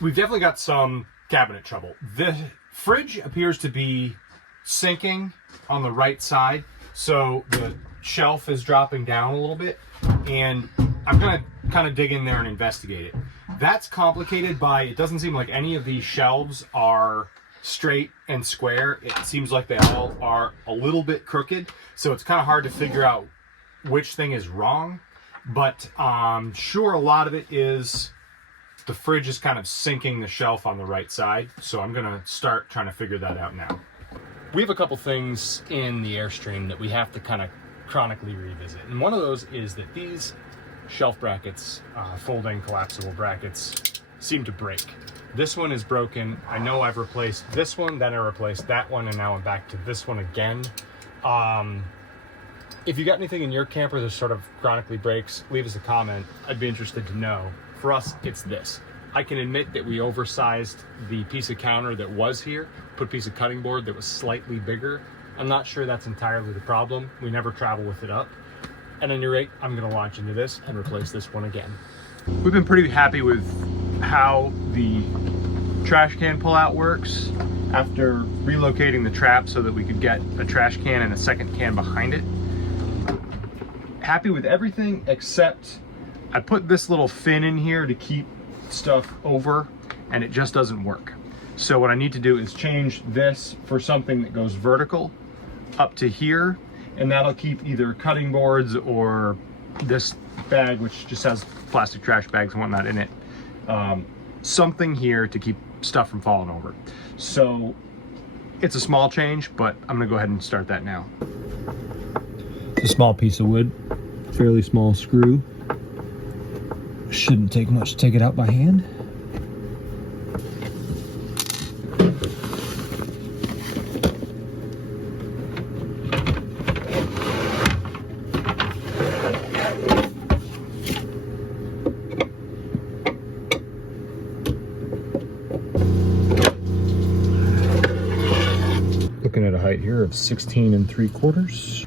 We've definitely got some cabinet trouble. The fridge appears to be sinking on the right side, so the shelf is dropping down a little bit, and I'm gonna kind of dig in there and investigate it. That's complicated by, it doesn't seem like any of these shelves are straight and square. It seems like they all are a little bit crooked, so it's kind of hard to figure out which thing is wrong, but I'm sure a lot of it is the fridge is kind of sinking the shelf on the right side, so I'm gonna start trying to figure that out now. We have a couple things in the Airstream that we have to kind of chronically revisit, and one of those is that these shelf brackets, folding collapsible brackets, seem to break. This one is broken. I know I've replaced this one, then I replaced that one, and now I'm back to this one again. If you got anything in your camper that sort of chronically breaks, leave us a comment. I'd be interested to know. For us, it's this. I can admit that we oversized the piece of counter that was here, put a piece of cutting board that was slightly bigger. I'm not sure that's entirely the problem. We never travel with it up. At any rate, I'm gonna launch into this and replace this one again. We've been pretty happy with how the trash can pullout works after relocating the trap so that we could get a trash can and a second can behind it. Happy with everything except I put this little fin in here to keep stuff over, and it just doesn't work. So what I need to do is change this for something that goes vertical up to here, and that'll keep either cutting boards or this bag, which just has plastic trash bags and whatnot in it, something here to keep stuff from falling over. So it's a small change, but I'm gonna go ahead and start that now. It's a small piece of wood, fairly small screw. Shouldn't take much to take it out by hand. Looking at a height here of 16 3/4.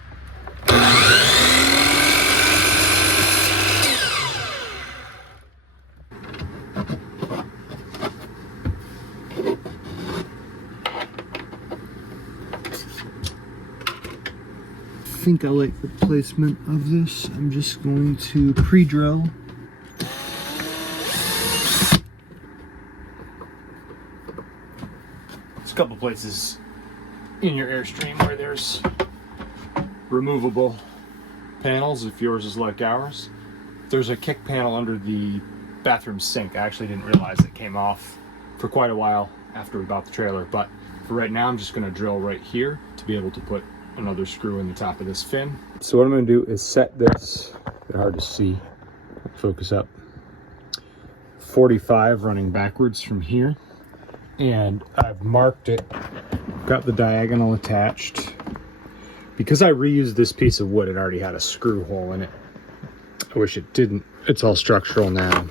I think I like the placement of this. I'm just going to pre-drill. There's a couple places in your Airstream where there's removable panels if yours is like ours. There's a kick panel under the bathroom sink. I actually didn't realize it came off for quite a while after we bought the trailer, but for right now I'm just going to drill right here to be able to put another screw in the top of this fin. So what I'm going to do is set this, it's hard to see, focus up, 45 running backwards from here, and I've marked it, got the diagonal attached. Because I reused this piece of wood, it already had a screw hole in it. I wish it didn't. It's all structural now.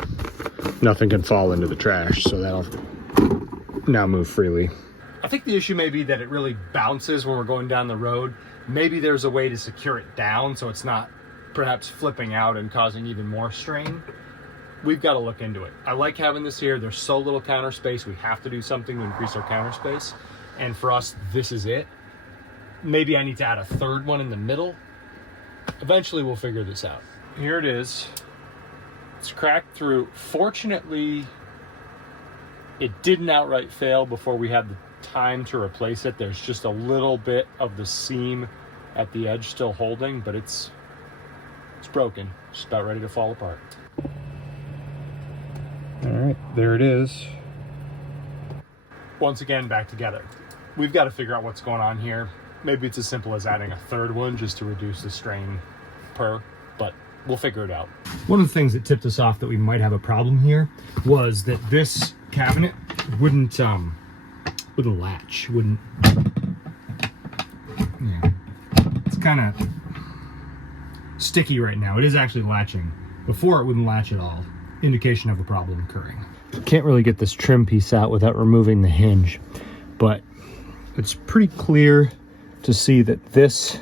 Nothing can fall into the trash, so that'll now move freely. I think the issue may be that it really bounces when we're going down the road. Maybe there's a way to secure it down so it's not perhaps flipping out and causing even more strain. We've got to look into it. I like having this here. There's so little counter space. We have to do something to increase our counter space. And for us, this is it. Maybe I need to add a third one in the middle. Eventually we'll figure this out. Here it is. It's cracked through. Fortunately, it didn't outright fail before we had the time to replace it. There's just a little bit of the seam at the edge still holding, but it's broken. It's about ready to fall apart. All right, there it is. Once again, back together. We've got to figure out what's going on here. Maybe it's as simple as adding a third one just to reduce the strain per, but we'll figure it out. One of the things that tipped us off that we might have a problem here was that this cabinet wouldn't latch, yeah. It's kind of sticky right now. It is actually latching. Before it wouldn't latch at all. Indication of a problem occurring. Can't really get this trim piece out without removing the hinge, but it's pretty clear to see that this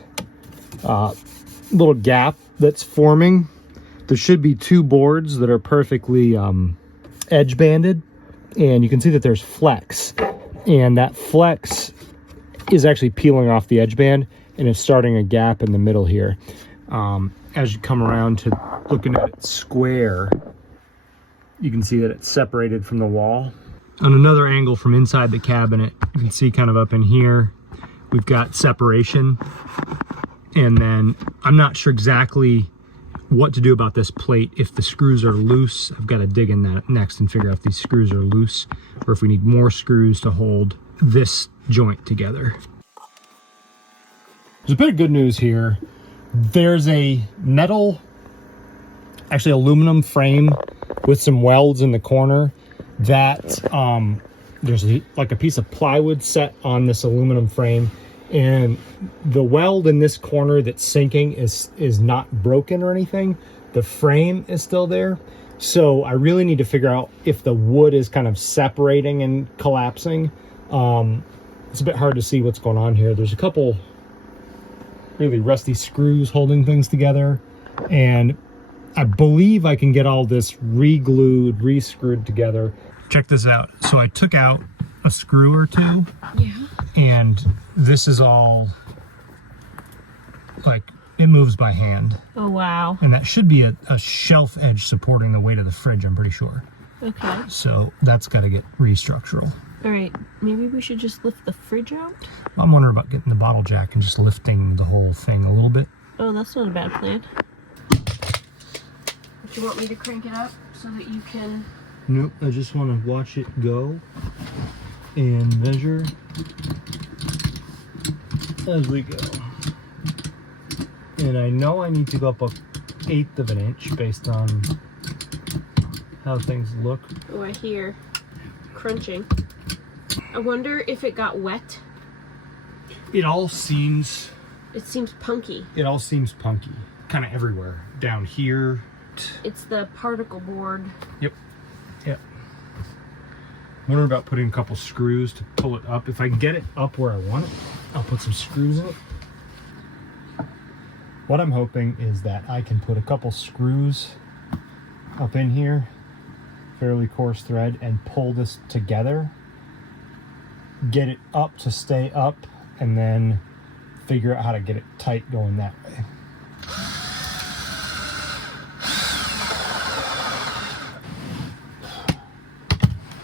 little gap that's forming, there should be two boards that are perfectly edge banded, and you can see that there's flex, and that flex is actually peeling off the edge band, and it's starting a gap in the middle here. As you come around to looking at it square, you can see that it's separated from the wall. On another angle from inside the cabinet, you can see kind of up in here, we've got separation. And then I'm not sure exactly what to do about this plate. If the screws are loose, I've got to dig in that next and figure out if these screws are loose or if we need more screws to hold this joint together. There's a bit of good news here. There's a metal, actually aluminum frame with some welds in the corner that there's like a piece of plywood set on this aluminum frame, and the weld in this corner that's sinking is not broken or anything. The frame is still there. So I really need to figure out if the wood is kind of separating and collapsing. It's a bit hard to see what's going on here. There's a couple really rusty screws holding things together, and I believe I can get all this re-glued, re-screwed together. Check this out. So I took out a screw or two. Yeah. And this is all, like, it moves by hand. Oh, wow. And that should be a shelf edge supporting the weight of the fridge, I'm pretty sure. Okay. So that's got to get restructural. All right, maybe we should just lift the fridge out? I'm wondering about getting the bottle jack and just lifting the whole thing a little bit. Oh, that's not a bad plan. Do you want me to crank it up so that you can... Nope, I just want to watch it go and measure as we go. And I know I need to go up 1/8 of an inch based on how things look. Oh, I hear crunching. I wonder if it got wet. It all seems... It seems punky. It all seems punky. Kind of everywhere. Down here. It's the particle board. Yep. Yep. Wonder about putting a couple screws to pull it up. If I can get it up where I want it, I'll put some screws in it. What I'm hoping is that I can put a couple screws up in here, fairly coarse thread, and pull this together, get it up to stay up, and then figure out how to get it tight going that way.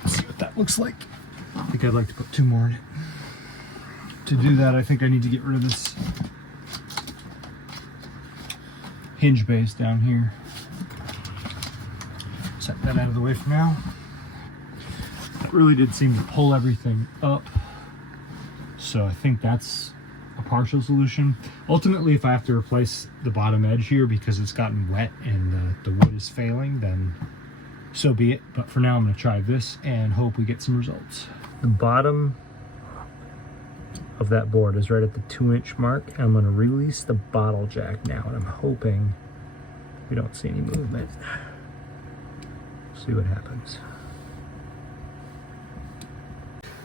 Let's see what that looks like. I think I'd like to put 2 more in it. To do that, I think I need to get rid of this hinge base down here. Set that out of the way for now. That really did seem to pull everything up. So I think that's a partial solution. Ultimately, if I have to replace the bottom edge here because it's gotten wet and the wood is failing, then so be it. But for now, I'm going to try this and hope we get some results. The bottom of that board is right at the 2-inch mark. I'm going to release the bottle jack now, and I'm hoping we don't see any movement. See what happens.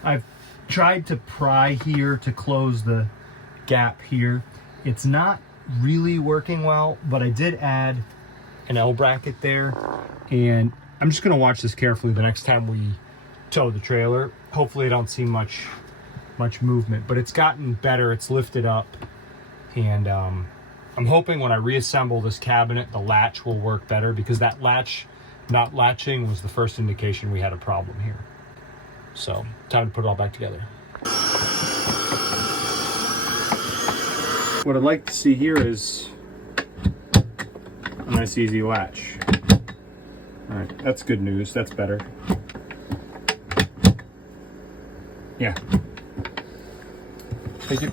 I've tried to pry here to close the gap here. It's not really working well, but I did add an L bracket there, and I'm just going to watch this carefully the next time we tow the trailer. Hopefully I don't see much movement, but it's gotten better. It's lifted up, and I'm hoping when I reassemble this cabinet, the latch will work better, because that latch not latching was the first indication we had a problem here. So, time to put it all back together. What I'd like to see here is a nice easy latch. All right, that's good news. That's better. Yeah. Thank you.